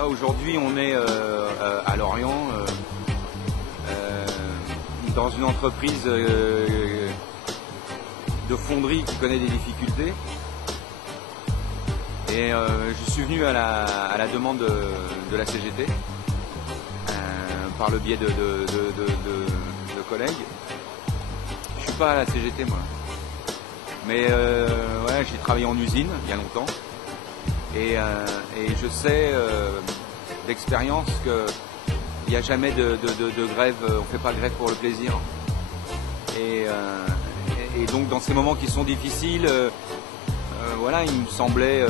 Aujourd'hui, on est à Lorient, dans une entreprise de fonderie qui connaît des difficultés. Et je suis venu à la demande de la CGT, par le biais de collègues. Je suis pas à la CGT moi, mais ouais, j'ai travaillé en usine il y a longtemps. Et je sais d'expérience qu'il n'y a jamais de grève, on ne fait pas grève pour le plaisir. Et donc dans ces moments qui sont difficiles, voilà, il me semblait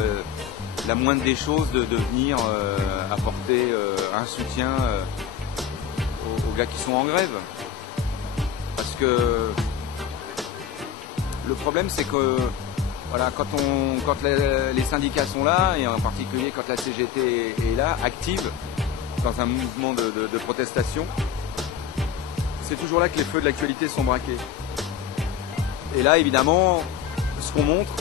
la moindre des choses de venir apporter un soutien aux gars qui sont en grève. Parce que le problème c'est que voilà, quand les syndicats sont là, et en particulier quand la CGT est là, active, dans un mouvement de protestation, c'est toujours là que les feux de l'actualité sont braqués. Et là, évidemment, ce qu'on montre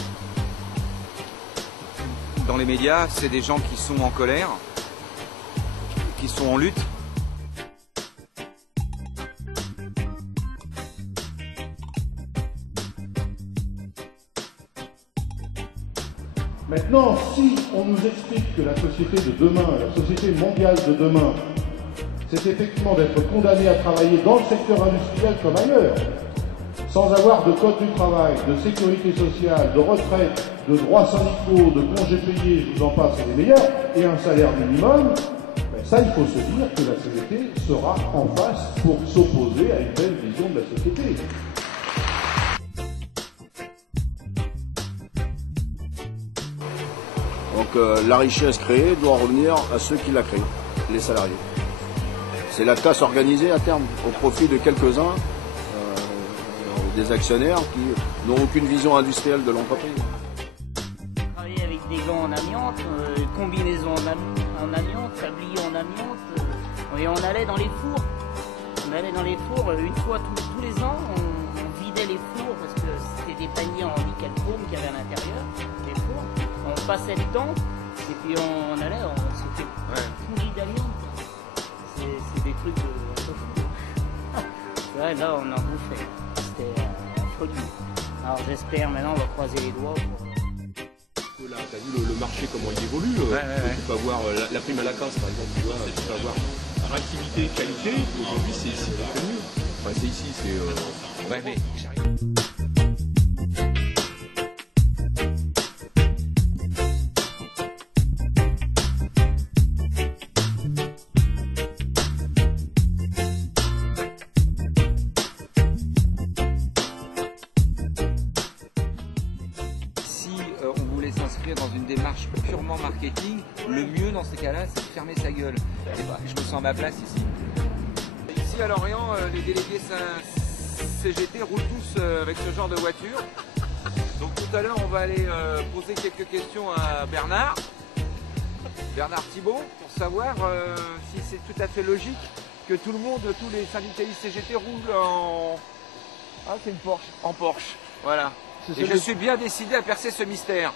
dans les médias, c'est des gens qui sont en colère, qui sont en lutte. Maintenant, si on nous explique que la société de demain, la société mondiale de demain, c'est effectivement d'être condamné à travailler dans le secteur industriel comme ailleurs, sans avoir de code du travail, de sécurité sociale, de retraite, de droits syndicaux, de congés payés, je vous en passe, c'est les meilleurs, et un salaire minimum, ben ça, il faut se dire que la CGT sera en face pour s'opposer à une telle vision de la société. Donc la richesse créée doit revenir à ceux qui la créent, les salariés. C'est la casse organisée à terme, au profit de quelques-uns, des actionnaires qui n'ont aucune vision industrielle de l'entreprise. Travailler avec des gants en amiante, combinaisons en amiante, tabliers en amiante, et on allait dans les fours. On allait dans les fours une fois tous les ans, on vidait les fours parce que c'était des paniers en nickel chrome qu'il y avait à l'intérieur, des fours. On passait le temps et puis on allait, c'était pourri d'amiante. C'est des trucs de fou. Ouais, là on en bouffait. C'était folie. Alors j'espère maintenant on va croiser les doigts pour... Là, tu as vu le marché comment il évolue. Tu peux avoir la prime à la casse par exemple, tu vois, tu peux avoir activité, qualité. Aujourd'hui c'est beaucoup mieux. Enfin c'est ici, c'est... Ouais, mais j'arrive. On voulait s'inscrire dans une démarche purement marketing, le mieux dans ces cas-là, c'est de fermer sa gueule. Et bah, je me sens à ma place ici. Ici à Lorient, les délégués CGT roulent tous avec ce genre de voiture. Donc tout à l'heure, on va aller poser quelques questions à Bernard Thibault, pour savoir si c'est tout à fait logique que tout le monde, tous les syndicalistes CGT roulent en... Ah, c'est une Porsche. En Porsche, voilà. Et je suis bien décidé à percer ce mystère.